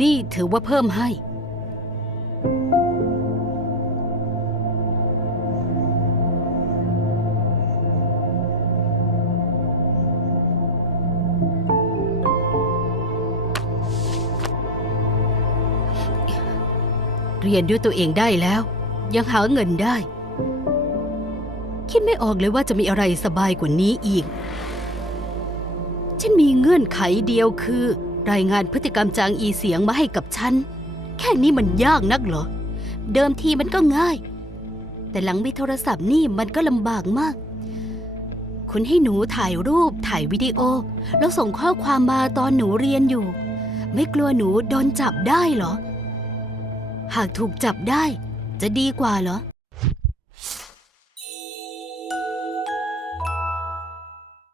นี่ถือว่าเพิ่มให้ เรียนด้วยตัวเองได้แล้ว ยังหาเงินได้ คิดไม่ออกเลยว่าจะมีอะไรสบายกว่านี้อีก ฉันมีเงื่อนไขเดียวคือ รายงานพฤติกรรมจางอีเสียงมาให้กับฉัน แค่นี้มันยากนักเหรอ เดิมทีมันก็ง่าย แต่หลังมีโทรศัพท์นี่มันก็ลำบากมาก คุณให้หนูถ่ายรูปถ่ายวิดีโอ แล้วส่งข้อความมาตอนหนูเรียนอยู่ ไม่กลัวหนูโดนจับได้เหรอ หากถูกจับได้จะดีกว่าเหรอ